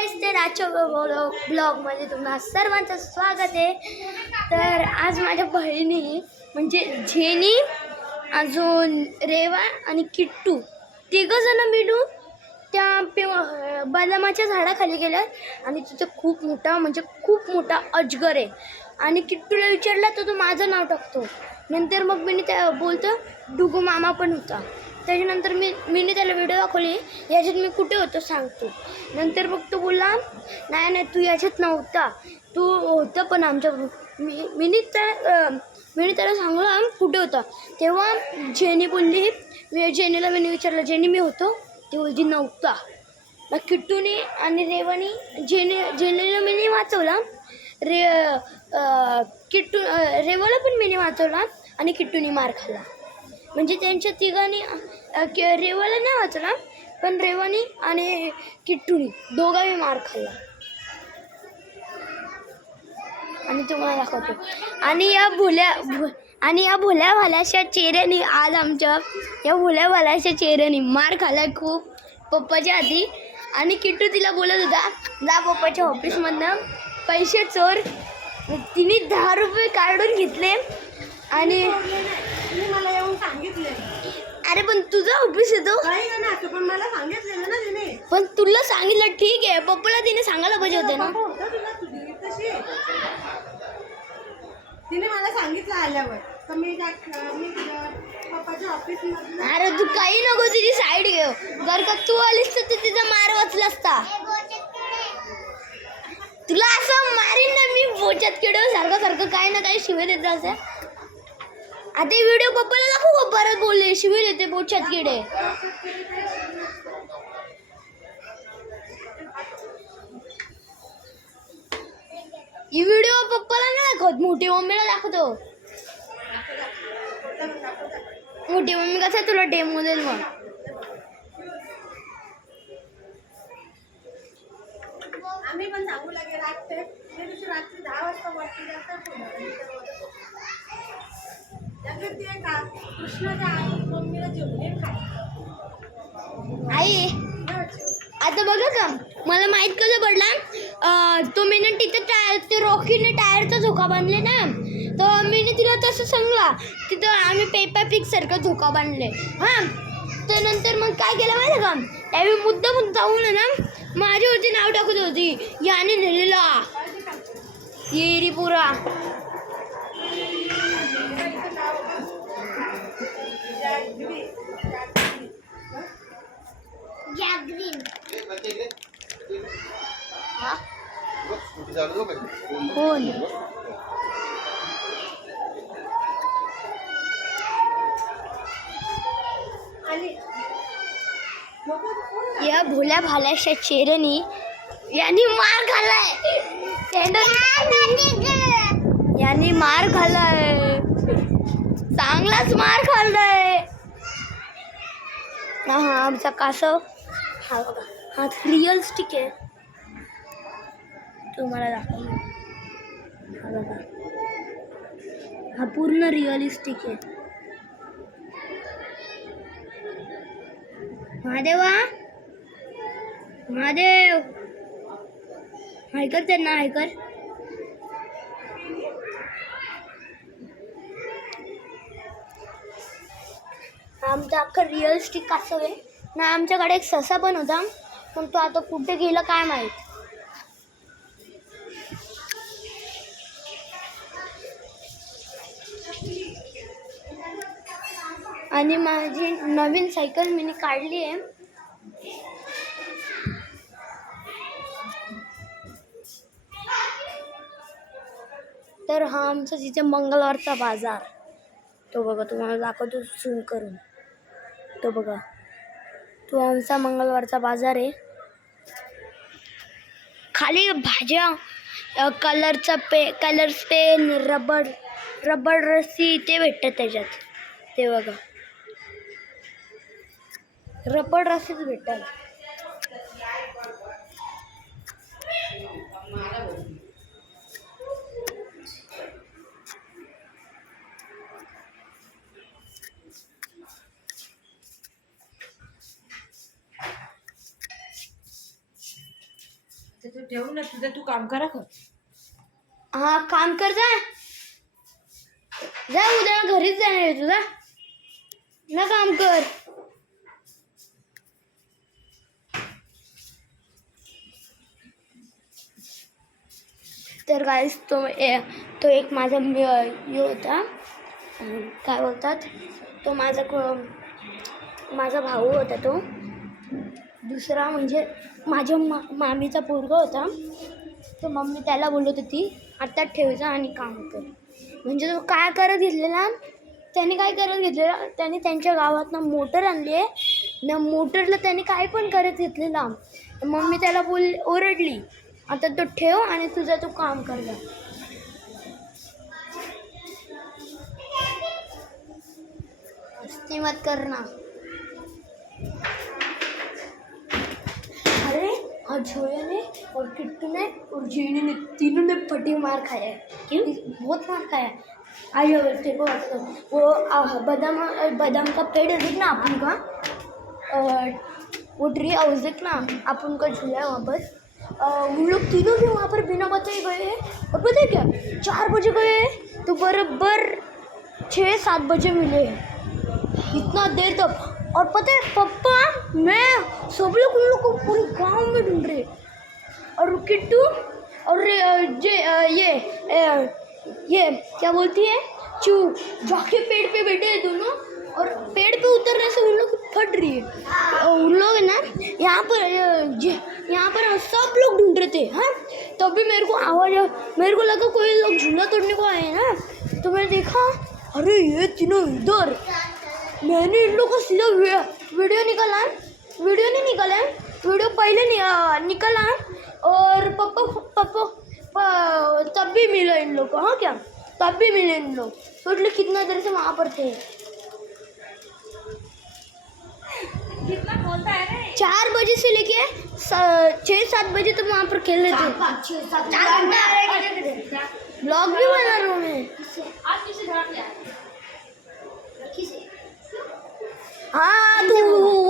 गाईस, तर आजच्या ब्लॉगमध्ये तुम्हाला सर्वांचं स्वागत आहे. तर आज माझ्या बहिणी म्हणजे जेनी, अजून रेवा आणि किट्टू तिघंजणं मिळून त्या बदामाच्या झाडाखाली गेल्या आणि तिथं खूप मोठा अजगर आहे. आणि किट्टूला विचारला तर तो माझं नाव टाकतो. नंतर मग मी त्या बोलतो डुगू मामा पण होता. त्याच्यानंतर मी त्याला व्हिडिओ दाखवली, याच्यात मी कुठे होतो सांगतो. नंतर मग तो बोलला नाही तू याच्यात नव्हता, तू होतं पण आमच्या. मी त्याला सांगलं कुठे होता. तेव्हा जेनी बोलली, जेनीला मी विचारलं जेनी मी होतो, ती बोलली नव्हता. मग किट्टूने आणि रेवानी जेनीला मी वाचवला, रेवाला पण मी वाचवला आणि किट्टूने मार खाल्ला. म्हणजे त्यांच्या तिघांनी रेवाला नाही वाचला, पण रेवानी आणि किट्टूनी दोघांनी मार खाल्ला. आणि तुम्हाला दाखवतो. आणि या भोल्या भाल्याच्या चेहऱ्याने आज आमच्या या भोल्या भाल्याच्या चेहऱ्याने मार खाल्ला खूप पप्पाच्या आधी. आणि किट्टू तिला बोलत होता जा पप्पाच्या ऑफिसमधनं पैसे चोर. तिने 10 रुपये काढून घेतले आणि मला येऊन सांगितले. अरे पण तुझा ऑफिस येतो पण मला सांगितलेलं ना तिने. पण तुला सांगितलं ठीक आहे, पप्पाला तिने सांगायला पाहिजे होते ना. तिने मला सांगितलं आल्यावर तर मी पप्पाच्या ऑफिस मध्ये. अरे तू काही नको तिची साईड घेऊ. जर का तू आलीस तर तिचा मार वाचला असता. तुला असं मारीन ना मी बोचात किडो सारखं काही ना काही शिवे देत असं. आता व्हिडिओ पप्पाला दाखवू का परत बोलले शिवे देते बोचात किडे. ही व्हिडिओ पप्पाला नाही दाखवत, मोठी मम्मीला दाखवतो. मोठी मम्मी कसं तुला डेमो देईल मग. आम्ही पण सांगू लागेल रात्री 10 वाजता वरती जातात. कृष्णाच्या आई मम्मीला जेवणे आई आता बघा का मला माहित कसं पडला. तो मीने तिथं ते रॉकीने टायरचा झोका बांधले ना, तर मीने तिला तसं सांगला तिथं आम्ही पेपा पिक सारखं झोका बांधले. हां तर नंतर मग काय केलं माहिती का, त्यावेळी मुद्दाम जाऊन ना माझ्यावरती नाव टाकत होती याने नेलेला येरीपुरा. कोण या भोल्या भाल्याच्या चेहऱ्याने यांनी मार खाल्लाय. यांनी मार खाल्लाय, चांगलाच मार खाल्लाय. हा आमचा कासव हा बघा, हा रिअल स्टिक आहे. तुम्हाला दाखवतो हा बघा, हा पूर्ण रिअलिस्टिक आहे. महादेवा महादेव हायकर त्यांना हायकर. आमचा अख्खा रिअलिस्टिक कासव आहे ना. आमच्याकडे एक ससा पण होता, पण तो आता कुठे गेला काय माहीत. आणि माझी नवीन सायकल मी काढली आहे. तर हा आमचा तिथे मंगळवारचा बाजार. तो बघा तुम्हाला दाखवतो झूम करून. तो बघा तो आमचा मंगळवारचा बाजार आहे. खाली भाज्या, कलर्स पेन, रबर रस्सी ते भेटतात त्याच्यात. ते बघा रबर रस्सीच भेटतात. तू ठेवून ना तुझं तू काम करा का हा काम कर जा उद्या घरीच जाणार आहे तुझा ना काम कर. तर गाईस तो एक माझा हे होता काय बोलतात तो माझा भाऊ होता. तो दुसरा म्हणजे माझ्या मामीचा पोरगा होता. तर मम्मी त्याला बोलत होती आता ठेवायचा आणि काम कर. म्हणजे तो काय करत घेतलेला त्याने त्यांच्या गावातनं मोटर आणली आहे ना. मोटरला त्याने काय पण करत घेतलेला. मम्मी त्याला ओरडली आता तो ठेव आणि तुझा तो काम करला. मस्ती मत करना. अरे आज जोया ने और किट्टू ने और जीनी ने तीनों ने फटी मार खाया है. क्यों? बहुत मार खाया है. आइए तेरे को वो बादाम का पेड़ है ना अपन का वो ट्री हाउस देखना अपन का झूला है वहाँ पर. हम लोग तीनों भी वहाँ पर बिना बताए गए हैं. और पता है क्या 4 बजे गए हैं तो बराबर 6-7 बजे मिले हैं. इतना देर तक. और पता है पप्पा मैं सब लोग उन लोग को पूरे गांव में ढूंढ रहे. और किट्टू और ये क्या बोलती है चू जाके पेड़ पे बैठे हैं दोनों. और पेड़ पे उतरने से उन लोग फट रही है. उन लोग ना यहाँ पर सब लोग ढूंढ रहे थे. हाँ तभी मेरे को आवाज़ मेरे को लगा कोई लोग झूला तोड़ने को आए हैं ना. तो मैंने देखा अरे ये तीनों इधर. मैंने इन लोगों को सीधा वीडियो निकाला. वीडियो नहीं निकाला है वीडियो पहले निकाला. और पप्पा तब भी मिला इन लोग को. हाँ क्या तब भी मिले इन लोग. सोच लो कितना देर से वहाँ पर थे. कितना बोलता है रे 4 बजे से लेके 6-7 बजे तक वहाँ पर खेल रहे थे. ब्लॉग भी बना रहा हूँ मैं. आज किसे घर ले आया हाँ तू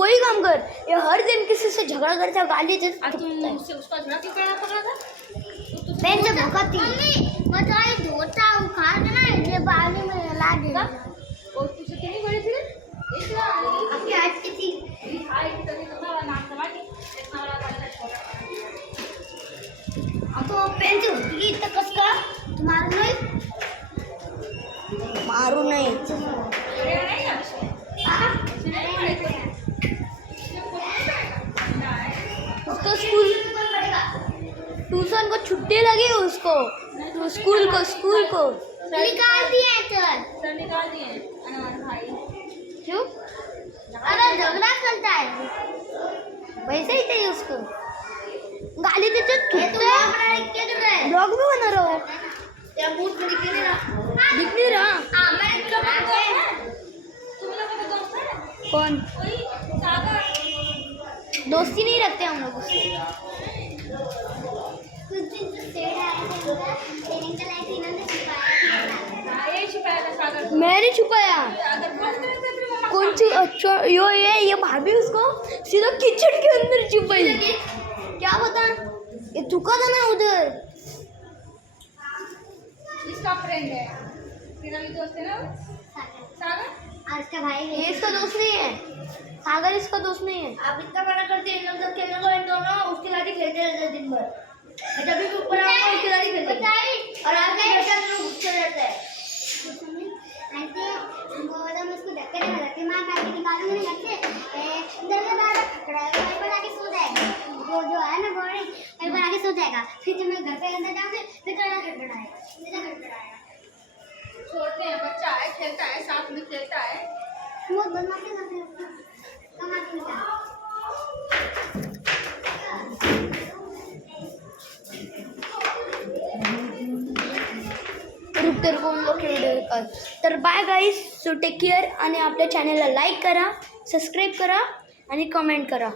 वही काम कर. ये हर दिन किसी से झगड़ा करता गाली देता. तुमसे उसका झगड़ा क्यों करना पड़ रहा था पेन से भौंकती. बताइए धोता उखाड़ के ना ये पानी में ला दे. और तुझसे कितनी बड़ी थी इतना आपकी हाइट कितनी हाइट कितनी तुम्हारा नाम समाजी इतना बड़ा था. अब तो पेन से होती इतना कसका मारू नहीं उसको ट्यूशन को छुट्टी लगी उसको. तो स्कूल को निकाल दिए. सर निकाल दिए भाई. क्यों? अरे झगड़ा चलता है वैसे ही चाहिए उसको. गाली देते ब्लॉग भी बना रहा हो. तेरा बूट दिख नहीं रहा. कौन दोस्ती नहीं रखते हम लोग उससे. मैंने छुपाया. कौन सी अच्छा ये भाभी उसको सीधा किचन के अंदर छुपाई. क्या बता ये थूका था ना उधर. इसका फ्रेंड है तेरा भी दोस्त है ना सागर. आज का भाई ये इसका दोस्त नहीं है. सागर इसका दोस्त नहीं है. आप इतना बड़ा करते हैं लोग खेलने को इन दोनों उसके साथ ही खेलते रहते हैं दिन भर. जब भी ऊपर आओ उसके साथ ही खेलते हैं. और आपके बेटा लोग गुस्से रहता है. ऐसे हमको बता मैं उसको धक्के नहीं लगाती. मार मार के निकालूंगी नहीं लगते इधर से बाहर खड़ा है वहीं पर आके सो जाएगा. वो जो है ना बॉडी वहीं पर आके सो जाएगा. फिर जब मैं घर पे अंदर जाऊँगी फिर खड़खड़ाएगा. छोड़ते हैं बच्चा है खेलता है साथ में खेलता है. वो बदमाशी करते हैं. रुक तर bye guys. So take care आणि आपल्या चॅनलला लाईक करा सबस्क्राईब करा आणि कमेंट करा.